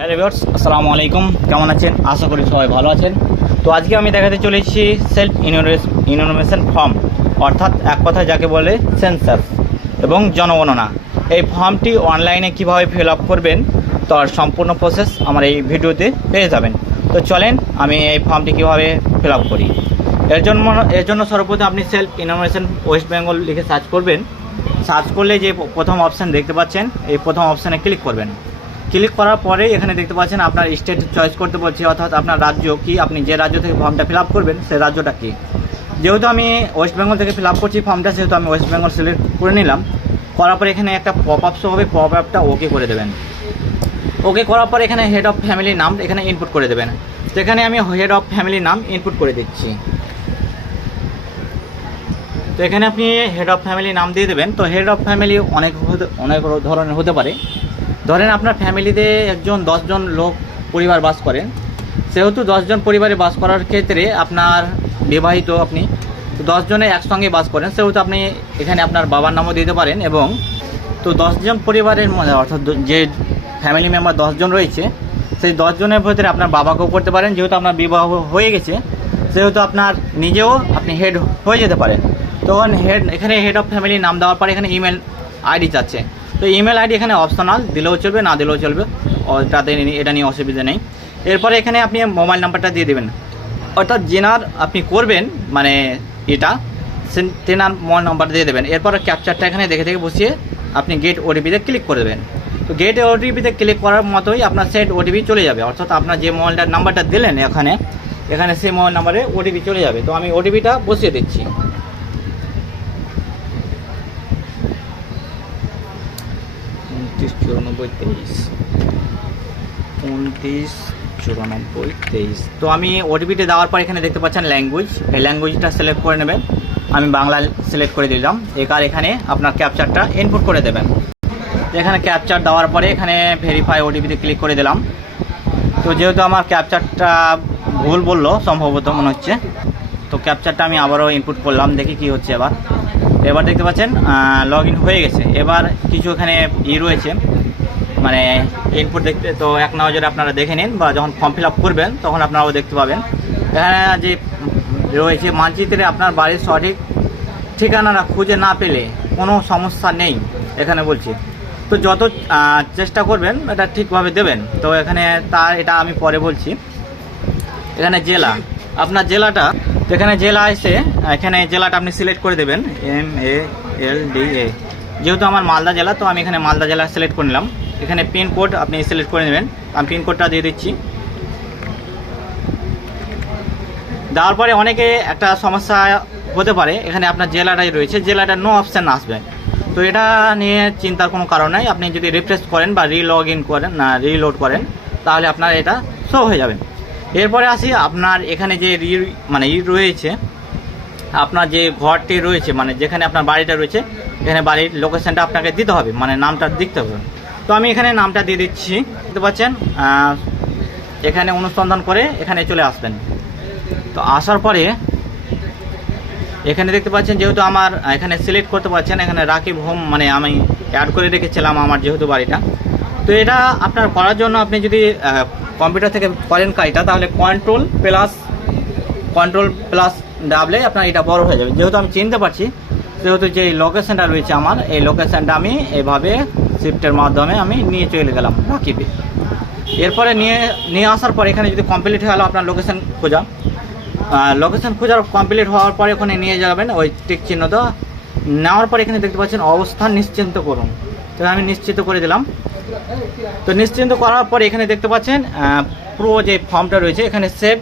Hello viewers, আসসালামু আলাইকুম। কেমন আছেন? আশা করি সবাই ভালো আছেন। তো আজকে আমি দেখাতে চলেছি সেলফ ইনফরমেশন ফর্ম, অর্থাৎ এক কথায় যাকে বলে সেন্সাস এবং জনগণনা। এই ফর্মটি অনলাইনে কিভাবে ফিল আপ করবেন তার সম্পূর্ণ প্রসেস আমার এই ভিডিওতে পেয়ে যাবেন। তো চলেন আমি এই ফর্মটি কিভাবে ফিল আপ করি। এর জন্য সর্বপ্রথম আপনি সেলফ ইনফরমেশন ওয়েস্ট বেঙ্গল লিখে সার্চ করবেন। সার্চ করলে যে প্রথম অপশান দেখতে পাচ্ছেন, এই প্রথম অপশানে ক্লিক করবেন। ক্লিক করার পরে এখানে দেখতে পাচ্ছেন আপনার স্টেট চয়েস করতে বলছে, অর্থাৎ আপনার রাজ্য কি, আপনি যে রাজ্য থেকে ফর্মটা ফিল আপ করবেন সেই রাজ্যটা কি। যেহেতু আমি ওয়েস্ট বেঙ্গল থেকে ফিল আপ করছি ফর্মটা, সেহেতু আমি ওয়েস্ট বেঙ্গল সিলেক্ট করে নিলাম। করার পরে এখানে একটা পপ আপ শো হবে, পপ আপটা ওকে করে দেবেন। ওকে করার পর এখানে হেড অফ ফ্যামিলি নাম এখানে ইনপুট করে দেবেন। তো এখানে আমি হেড অফ ফ্যামিলি নাম ইনপুট করে দিচ্ছি। তো এখানে আপনি হেড অফ ফ্যামিলি নাম দিয়ে দেবেন। তো হেড অফ ফ্যামিলি অনেক ধরনের হতে পারে। ধরেন আপনার ফ্যামিলিতে 10 জন লোক পরিবার বাস করেন, সেহেতু 10 জন পরিবারে বাস করার ক্ষেত্রে আপনার বিবাহিত, আপনি 10 জনে একসঙ্গে বাস করেন, সেহেতু আপনি এখানে আপনার বাবার নামও দিতে পারেন। এবং তো 10 জন পরিবারের মধ্যে, অর্থাৎ যে ফ্যামিলি মেম্বার 10 জন রয়েছে, সেই 10 জনের ভিতরে আপনার বাবাকেও করতে পারেন। যেহেতু আপনার বিবাহ হয়ে গেছে, সেহেতু আপনার নিজেও আপনি হেড হয়ে যেতে পারেন। তখন এখানে হেড অফ ফ্যামিলি নাম দেওয়ার পরে এখানে ইমেল আইডি চাচ্ছে। তো ইমেল আইডি এখানে অপশনাল, দিলেও চলবে না দিলেও চলবে, তাতে এটা নিয়ে অসুবিধা নেই। এরপরে এখানে আপনি মোবাইল নাম্বারটা দিয়ে দেবেন, অর্থাৎ জেনার আপনি করবেন মানে এটা তেনার মোবাইল নাম্বার দিয়ে দেবেন। এরপরে ক্যাপচারটা এখানে দেখে বসিয়ে আপনি গেট ওটিপিতে ক্লিক করে দেবেন। তো গেট ওটিপিতে ক্লিক করার মতোই আপনার সেট ওটিপি চলে যাবে, অর্থাৎ আপনার যে মোবাইলটার নাম্বারটা দিলেন এখানে সেই মোবাইল নাম্বারে ওটিপি চলে যাবে। তো আমি ওটিপিটা বসিয়ে দিচ্ছি। 299423 তো আমি ওটিপিটা দেওয়ার পর এখানে দেখতে পাচ্ছেন ল্যাঙ্গুয়েজ, এই ল্যাঙ্গুয়েজটা সিলেক্ট করে নেবেন। আমি বাংলা সিলেক্ট করে দিলাম। এখানে আপনার ক্যাপচারটা ইনপুট করে দেবেন। এখানে ক্যাপচার দেওয়ার পরে এখানে ভেরিফাই ওটিপিতে ক্লিক করে দিলাম। তো যেহেতু আমার ক্যাপচারটা ভুল বললো সম্ভবত মনে হচ্ছে, তো ক্যাপচারটা আমি আবারও ইনপুট করলাম, দেখি কি হচ্ছে। এবার দেখতে পাচ্ছেন লগ ইন হয়ে গেছে। এবার কিছু এখানে রয়েছে মানে ইনপুট দেখতে, তো এক নজরে আপনারা দেখে নিন, বা যখন ফর্ম ফিল আপ করবেন তখন আপনারাও দেখতে পাবেন। এখানে যে রয়েছে মানচিত্রে আপনার বাড়ির সঠিক ঠিকানাটা খুঁজে না পেলে কোনো সমস্যা নেই এখানে বলছি। তো যত চেষ্টা করবেন এটা ঠিকভাবে দেবেন। তো এখানে এটা আমি পরে বলছি। এখানে জেলা, আপনার জেলাটা, এখানে জেলা এসে এখানে জেলাটা আপনি সিলেক্ট করে দেবেন, MALDA। যেহেতু আমার মালদা জেলা, তো আমি এখানে মালদা জেলা সিলেক্ট করে নিলাম। এখানে পিনকোড আপনি সিলেক্ট করে নেবেন, আমি পিনকোডটা দিয়ে দিচ্ছি। দেওয়ার পরে অনেকে একটা সমস্যা হতে পারে, এখানে আপনার জেলাটাই রয়েছে, জেলাটা নো অপশান আসবে। তো এটা নিয়ে চিন্তার কোনো কারণ নাই। আপনি যদি রিফ্রেশ করেন বা রিলোড করেন তাহলে আপনার এটা শো হয়ে যাবে। এরপরে আসি আপনার এখানে যে রয়েছে, আপনার যে ঘরটি রয়েছে, মানে যেখানে আপনার বাড়িটা রয়েছে, এখানে বাড়ির লোকেশনটা আপনাকে দিতে হবে, মানে নামটা দিতে হবে। তো আমি এখানে নামটা দিয়ে দিচ্ছি। দেখতে পাচ্ছেন এখানে অনুসন্ধান করে এখানে চলে আসবেন। তো আসার পরে এখানে দেখতে পাচ্ছেন, যেহেতু আমার এখানে সিলেক্ট করতে পারছেন, এখানে রাকিব হোম মানে আমি অ্যাড করে রেখেছিলাম আমার যেহেতু বাড়িটা। তো এটা আপনার করার জন্য আপনি যদি কম্পিউটার থেকে করেন কাজটা, তাহলে কন্ট্রোল প্লাস ডাবলে আপনার এটা বড় হয়ে যাবে। যেহেতু আমি চিনতে পারছি, সেহেতু যে লোকেশনটা রয়েছে আমার, এই লোকেশনটা আমি এইভাবে শিফটের মাধ্যমে আমি নিয়ে চলে গেলাম রাকিবে। এরপরে নিয়ে আসার পরে এখানে যদি কমপ্লিট হয়ে গেল আপনার লোকেশন খোঁজার কমপ্লিট হওয়ার পরে ওখানে নিয়ে যাবেন ওই টিক চিহ্ন। তো নেওয়ার পরে এখানে দেখতে পাচ্ছেন অবস্থান নিশ্চিন্ত করুন, তো আমি নিশ্চিত করে দিলাম। তো নিশ্চিন্ত করার পরে এখানে দেখতে পাচ্ছেন পুরো যে ফর্মটা রয়েছে এখানে সেভ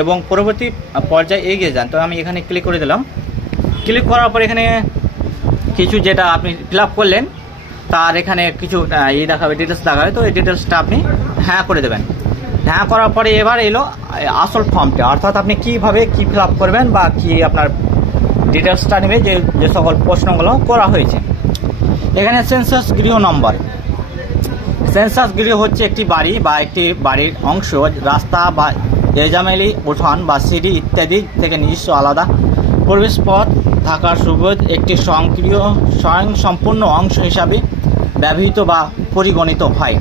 এবং পরবর্তী পর্যায়ে এগিয়ে যান। তো আমি এখানে ক্লিক করে দিলাম। ক্লিক করার পর এখানে কিছু যেটা আপনি ফিল আপ করলেন তার এখানে কিছু দেখাবে, ডিটেলস দেখাবে। তো এই ডিটেলসটা আপনি হ্যাঁ করে দেবেন। হ্যাঁ করার পরে এবার এলো আসল ফর্মটা, অর্থাৎ আপনি কীভাবে কি ফিল আপ করবেন বা কি আপনার ডিটেলসটা নেবে, যে সকল প্রশ্নগুলো করা হয়েছে। এখানে সেন্সাস গৃহ নম্বর। সেন্সাস গৃহ হচ্ছে একটি বাড়ি বা একটি বাড়ির অংশ, রাস্তা বা এজামেলি উঠান বা সিঁড়ি ইত্যাদি থেকে নিজস্ব আলাদা প্রবেশ পথ থাকার সুবোধ একটি স্বয়ংসম্পূর্ণ অংশ হিসাবে ব্যবহৃত বা পরিগণিত হয়।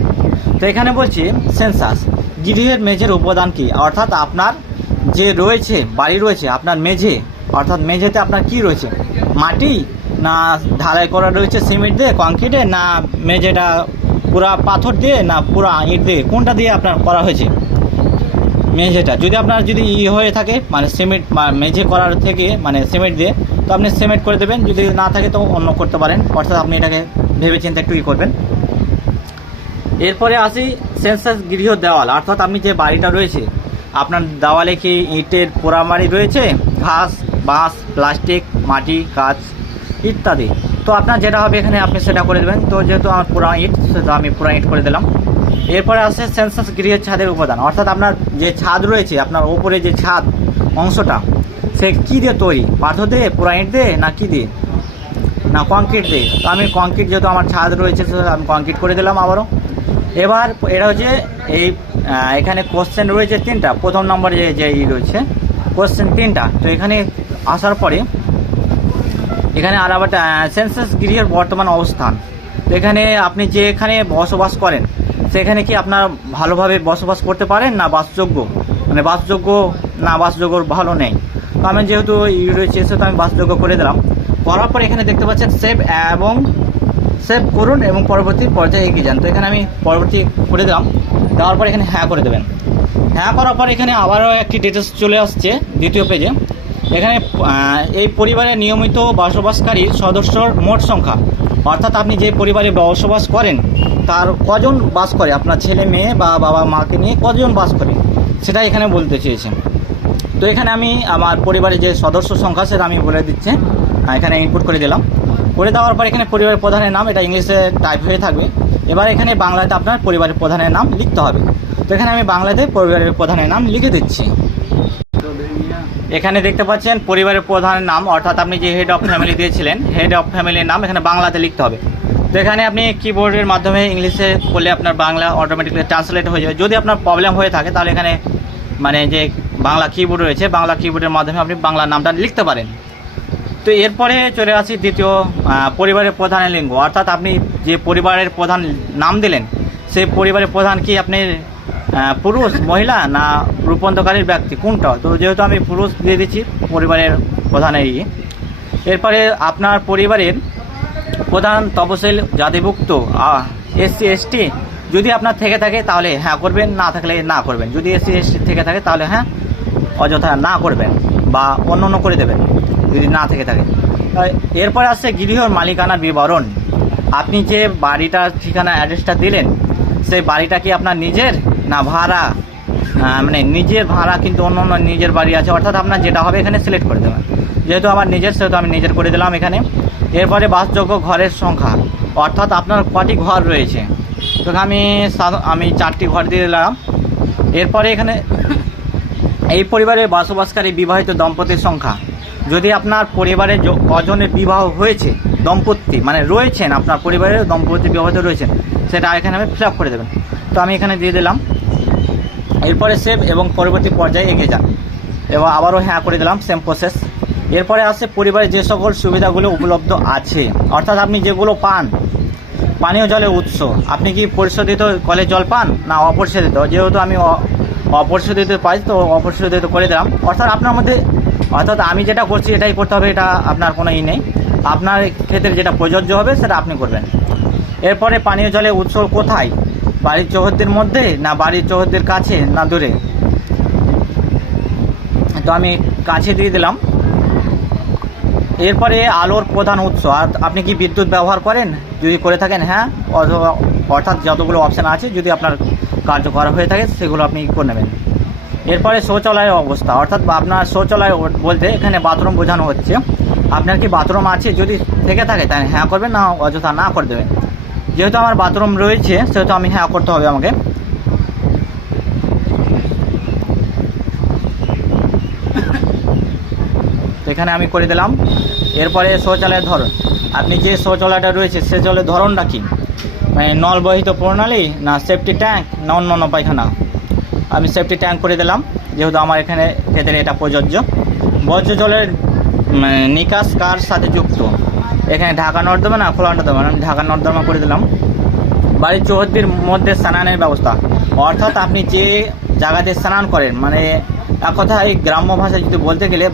তো এখানে বলছি সেন্সাস গৃহের মেঝের উপাদান কি, অর্থাৎ আপনার যে রয়েছে বাড়ি রয়েছে আপনার মেঝে, অর্থাৎ মেঝেতে আপনার কি রয়েছে, মাটি না ঢালাই করা রয়েছে সিমেন্ট দিয়ে কংক্রিটে, না মেঝেটা পুরা পাথর দিয়ে, না পুরা ইট দিয়ে, কোনটা দিয়ে আপনার করা হয়েছে মেঝেটা। যদি আপনার যদি হয়ে থাকে মানে সিমেন্ট মেঝে করার থেকে মানে সিমেন্ট দিয়ে, তো আপনি সিমেন্ট করে দেবেন, যদি না থাকে তো অন্য করতে পারেন, অর্থাৎ আপনি এটাকে ভেবেচিন্তে একটু করবেন। এরপরে আসি সেন্সাস গৃহ দেওয়াল, অর্থাৎ আপনি যে বাড়িটা রয়েছে আপনার দেওয়ালে কি ইটের পোড়ামারি রয়েছে, ঘাস বাঁশ প্লাস্টিক মাটি কাঁচ ইত্যাদি। তো আপনার যেটা হবে এখানে আপনি সেটা করে দেবেন। তো যেহেতু আমার পুরা ইট সেটা আমি পুরা ইট করে দিলাম। এরপরে আসে সেন্সাস গৃহের ছাদের উপাদান, অর্থাৎ আপনার যে ছাদ রয়েছে আপনার ওপরে যে ছাদ অংশটা সে কী দিয়ে তৈরি, পাথর দিয়ে পুরা ইট দিয়ে না কি দিয়ে, না কংক্রিট দিয়ে। তো আমি কংক্রিট যেহেতু আমার ছাদ রয়েছে আমি কংক্রিট করে দিলাম আবারও। এবার এটা হচ্ছে এই এখানে কোশ্চেন রয়েছে 3টা, প্রথম নম্বরে যে রয়েছে কোশ্চেন 3টা। তো এখানে আসার পরে এখানে আর আবার সেন্সাস গৃহের বর্তমান অবস্থান। তো এখানে আপনি যে এখানে বসবাস করেন সেখানে কি আপনার ভালোভাবে বসবাস করতে পারেন না বাসযোগ্য, মানে বাসযোগ্য না বাসযোগ্য ভালো নেই। তো আমি যেহেতু রয়েছে সেহেতু আমি বাসযোগ্য করে দিলাম। করার পরে এখানে দেখতে পাচ্ছেন সেভ করুন এবং পরবর্তী পর্যায়ে এগিয়ে যান। তো এখানে আমি পরবর্তী করে দিলাম, দেওয়ার পর এখানে হ্যাঁ করে দেবেন। হ্যাঁ করার পর এখানে আবারও একটি ডিটেলস চলে আসছে দ্বিতীয় পেজে। এখানে এই পরিবারের নিয়মিত বসবাসকারী সদস্যর মোট সংখ্যা, অর্থাৎ আপনি যে পরিবারে বসবাস করেন তার কজন বাস করে, আপনার ছেলে মেয়ে বা বাবা মাকে নিয়ে কজন বাস করে সেটা এখানে বলতে চেয়েছেন। তো এখানে আমি আমার পরিবারের যে সদস্য সংখ্যা সেটা আমি বলে দিচ্ছি, এখানে ইনপুট করে দিলাম। করে দেওয়ার পর এখানে পরিবারের প্রধানের নাম, এটা ইংলিশে টাইপ হয়ে থাকবে। এবার এখানে বাংলাতে আপনার পরিবারের প্রধানের নাম লিখতে হবে। তো এখানে আমি বাংলাতে পরিবারের প্রধানের নাম লিখে দিচ্ছি। এখানে দেখতে পাচ্ছেন পরিবারের প্রধানের নাম, অর্থাৎ আপনি যে হেড অফ ফ্যামিলি দিয়েছিলেন হেড অফ ফ্যামিলির নাম এখানে বাংলাতে লিখতে হবে। তো এখানে আপনি কিবোর্ডের মাধ্যমে ইংলিশে করলে আপনার বাংলা অটোমেটিক্যালি ট্রান্সলেট হয়ে যাবে। যদি আপনার প্রবলেম হয়ে থাকে তাহলে এখানে মানে যে বাংলা কিবোর্ড রয়েছে বাংলা কিবোর্ডের মাধ্যমে আপনি বাংলা নামটা লিখতে পারেন। তো এরপরে চলে আসি দ্বিতীয় পরিবারের প্রধানের লিঙ্গ, অর্থাৎ আপনি যে পরিবারের প্রধান নাম দিলেন সেই পরিবারের প্রধান কি আপনি পুরুষ মহিলা না রূপান্তরকারীর ব্যক্তি কোনটা। তো যেহেতু আমি পুরুষ দিয়ে দিচ্ছি পরিবারের প্রধানের। এরপরে আপনার পরিবারের প্রধান তপশিল জাতিভুক্ত SC ST যদি আপনার থেকে থাকে তাহলে হ্যাঁ করবেন, না থাকলে না করবেন। যদি SC ST থেকে থাকে তাহলে হ্যাঁ, অযথা না করবেন বা অন্য করে দেবেন যদি না থেকে থাকে। এরপরে আসছে গৃহর মালিকানার বিবরণ, আপনি যে বাড়িটার ঠিকানা অ্যাড্রেসটা দিলেন সেই বাড়িটা কি আপনার নিজের না ভাড়া, মানে নিজের ভাড়া কিন্তু অন্য নিজের বাড়ি আছে, অর্থাৎ আপনার যেটা হবে এখানে সিলেক্ট করে দেবেন। যেহেতু আমার নিজের সেহেতু আমি নিজের করে দিলাম এখানে। এরপরে বাসযোগ্য ঘরের সংখ্যা, অর্থাৎ আপনার কটি ঘর রয়েছে, তো আমি 4টি ঘর দিয়ে দিলাম। এরপরে এখানে এই পরিবারে বসবাসকারী বিবাহিত দম্পতির সংখ্যা, যদি আপনার পরিবারে কজনের বিবাহ হয়েছে দম্পতি মানে রয়েছেন আপনার পরিবারের দম্পতি বিবাহিত রয়েছেন সেটা এখানে আমি ফিল আপ করে দেবেন। তো আমি এখানে দিয়ে দিলাম। এরপরে সেভ এবং পরবর্তী পর্যায়ে এগিয়ে যান এবং আবারও হ্যাঁ করে দিলাম, সেম প্রসেস। এরপরে আসছে পরিবারে যে সকল সুবিধাগুলো উপলব্ধ আছে, অর্থাৎ আপনি যেগুলো পান, পানীয় জলের উৎস, আপনি কি পরিশোধিত কলের জল পান না অপরিশোধিত। যেহেতু আমি অপরিশোধিত পাই তো অপরিশোধিত করে দিলাম। অর্থাৎ আপনার মধ্যে, অর্থাৎ আমি যেটা করছি এটাই করতে হবে, এটা আপনার কোনো নেই, আপনার ক্ষেত্রে যেটা প্রযোজ্য হবে সেটা আপনি করবেন। এরপরে পানীয় জলের উৎস কোথায়, বাড়ির চৌহদ্দির মধ্যে না বাড়ির চৌহদ্দির কাছে না দূরে। তো আমি কাছে দিয়ে দিলাম। এরপরে আলোর প্রধান উৎস, আর আপনি কি বিদ্যুৎ ব্যবহার করেন, যদি করে থাকেন হ্যাঁ, অর্থাৎ যতগুলো অপশান আছে যদি আপনার কার্যকর হয়ে থাকে সেগুলো আপনি করে নেবেন। এরপরে শৌচালয়ের অবস্থা, অর্থাৎ আপনার শৌচালয় বলতে এখানে বাথরুম বোঝানো হচ্ছে, আপনার কি বাথরুম আছে, যদি থেকে থাকে তাই হ্যাঁ করবেন, না অযথা না করে দেবেন। যেহেতু আমার বাথরুম রয়েছে সেহেতু আমি হ্যাঁ করতে হবে আমাকে। এখানে আমি করে দিলাম। এরপরে শৌচালয়ের ধরন, আপনি যে শৌচালয়টা রয়েছে সে জলের ধরনটা কি, মানে নলবহিত প্রণালী না সেফটি ট্যাঙ্ক না অন্য পায়খানা। আমি সেফটি ট্যাঙ্ক করে দিলাম যেহেতু আমার এখানে ক্ষেত্রে এটা প্রযোজ্য। বর্জ্য জলের নিকাশ কার সাথে যুক্ত, এখানে ঢাকা নর্দমা না খোলা নর্দমা, আমি ঢাকা নর্দমা করে দিলাম। বাড়ির চৌহদ্দির মধ্যে স্নানের ব্যবস্থা, অর্থাৎ আপনি যে জায়গাতে স্নান করেন, মানে এক কথায় গ্রাম্য ভাষায় যদি বলতে গেলে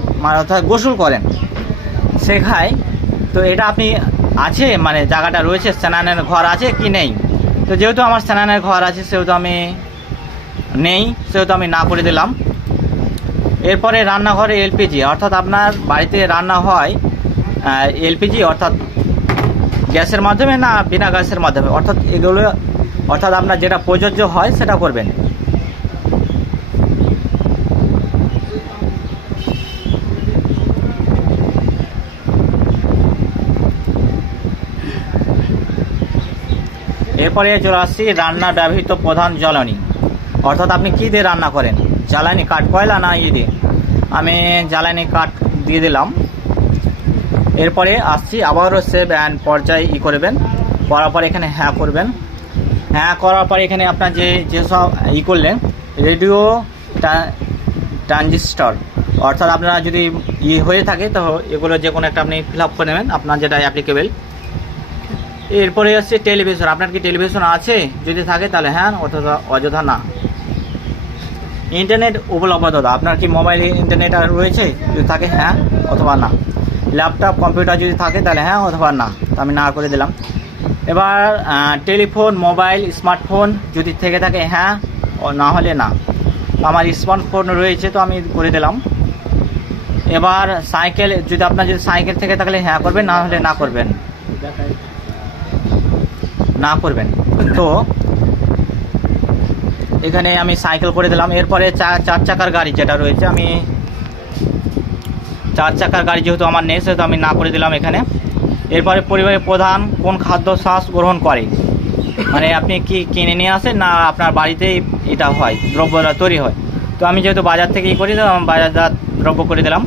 অর্থাৎ গোসল করেন সেখায়, তো এটা আপনি আছে মানে জায়গাটা রয়েছে, স্নানের ঘর আছে কি নেই? তো যেহেতু আমার স্নানের ঘর আছে সেহেতু আমি নেই, সেহেতু আমি না করে দিলাম। এরপরে রান্নাঘরে এলপিজি, অর্থাৎ আপনার বাড়িতে রান্না হয় এলপিজি অর্থাৎ গ্যাসের মাধ্যমে না বিনা গ্যাসের মাধ্যমে, অর্থাৎ এগুলো অর্থাৎ আপনার যেটা প্রযোজ্য হয় সেটা করবেন। এরপরে চলে আসছি রান্না ব্যবহৃত প্রধান জ্বালানি, অর্থাৎ আপনি কী দিয়ে রান্না করেন, জ্বালানি কাঠ, কয়লা না দিয়ে। আমি জ্বালানি কাঠ দিয়ে দিলাম। এরপরে আসছি আবারও সেভ অ্যান্ড পর্যায়ে করবেন, করার পরে এখানে হ্যাঁ করবেন। হ্যাঁ করার পরে এখানে আপনার যেসব করলেন রেডিও ট্রানজিস্টর, অর্থাৎ আপনারা যদি হয়ে থাকে তো এগুলো যে কোনো একটা আপনি ফিল আপ করে নেবেন আপনার যেটা অ্যাপ্লিকেবল। এরপরে আসছে টেলিভিশন, আপনার কি টেলিভিশন আছে? যদি থাকে তাহলে হ্যাঁ, অথবা অযথা না। ইন্টারনেট উপলব্ধতা, আপনার কি মোবাইলে ইন্টারনেট আর রয়েছে? যদি থাকে হ্যাঁ অথবা না। ল্যাপটপ কম্পিউটার যদি থাকে তাহলে হ্যাঁ অথবা না, তো আমি না করে দিলাম। এবার টেলিফোন, মোবাইল, স্মার্টফোন যদি থেকে থাকে হ্যাঁ, না হলে না। আমার স্মার্টফোন রয়েছে তো আমি করে দিলাম। এবার সাইকেল, যদি আপনার যদি সাইকেল থেকে থাকলে হ্যাঁ করবেন, না হলে না করবেন, না করবেন। তো এখানে আমি সাইকেল করে দিলাম। এরপরে চার চাকার গাড়ি যেটা রয়েছে, আমি 4 চাকার গাড়ি যেহেতু আমার নেই সেহেতু আমি না করে দিলাম এখানে। এরপরে পরিবারের প্রধান কোন খাদ্য শ্বাস গ্রহণ করে, মানে আপনি কি কিনে নিয়ে আসেন না আপনার বাড়িতেই এটা হয়, দ্রব্যটা তৈরি হয়। তো আমি যেহেতু বাজার থেকেই করি তো বাজারজাত দ্রব্য করে দিলাম।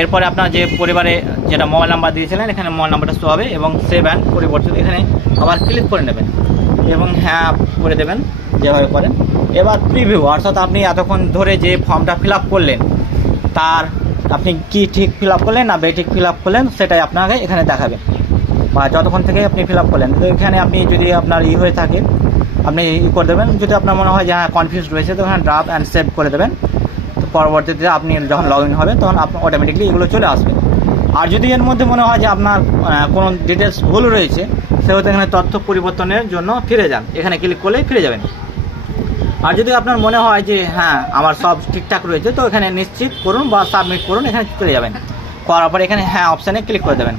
এরপরে আপনার যে পরিবারে যেটা মোবাইল নাম্বার দিয়েছিলেন এখানে মোবাইল নাম্বারটা শো হবে এবং সেভ অ্যান্ড পরিবর্তন এখানে আবার ক্লিক করে নেবেন এবং হ্যাঁ করে দেবেন যেভাবে করেন। এবার প্রিভিউ, অর্থাৎ আপনি এতক্ষণ ধরে যে ফর্মটা ফিল আপ করলেন তার আপনি কি ঠিক ফিল আপ করলেন না বেঠিক ফিল আপ করলেন সেটাই আপনাকে এখানে দেখাবে, বা যতক্ষণ থেকে আপনি ফিল আপ করলেন। তো এখানে আপনি যদি আপনার হয়ে থাকে আপনি করে দেবেন। যদি আপনার মনে হয় যে হ্যাঁ কনফিউজ রয়েছে তো এখানে ড্রাফট অ্যান্ড সেভ করে দেবেন। তো পরবর্তীতে আপনি যখন লগ ইন হবেন তখন আপনার অটোমেটিকলি এগুলো চলে আসবে। আর যদি এর মধ্যে মনে হয় যে আপনার কোনো ডিটেলস ভুল রয়েছে সেহেতু এখানে তথ্য পরিবর্তনের জন্য ফিরে যান, এখানে ক্লিক করলেই ফিরে যাবেন। আর যদি আপনার মনে হয় যে হ্যাঁ আমার সব ঠিকঠাক রয়েছে তো এখানে নিশ্চিত করুন বা সাবমিট করুন, এখানে চলে যাবেন। করার পরে এখানে হ্যাঁ অপশানে ক্লিক করে দেবেন।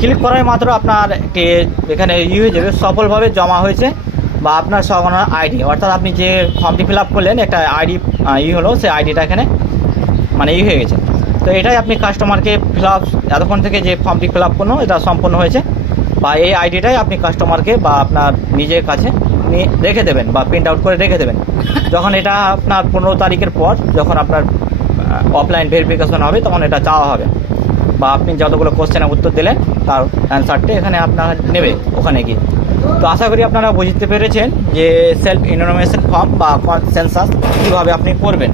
ক্লিক করার মাত্র আপনার এখানে হয়ে যাবে সফলভাবে জমা হয়েছে বা আপনার সমাধান আইডি, অর্থাৎ আপনি যে ফর্মটি ফিল আপ করলেন একটা আইডি হলো, সেই আইডিটা এখানে মানে হয়ে গেছে। তো এটাই আপনি কাস্টমারকে ফিল আপ এতক্ষণ থেকে যে ফর্মটি ফিল আপ করলো এটা সম্পূর্ণ হয়েছে, বা এই আইডিটাই আপনি কাস্টমারকে বা আপনার নিজের কাছে রেখে দেবেন বা প্রিন্ট আউট করে রেখে দেবেন। যখন এটা আপনার 15 তারিখের পর যখন আপনার অফলাইন ভেরিফিকেশন হবে তখন এটা চাওয়া হবে, বা আপনি যতগুলো কোশ্চেনের উত্তর দিলেন তার অ্যান্সারটা এখানে আপনার নেবে ওখানে গিয়ে। তো আশা করি আপনারা বুঝতে পেরেছেন যে সেলফ ইনফরমেশন ফর্ম বা সেন্সাস কীভাবে আপনি করবেন।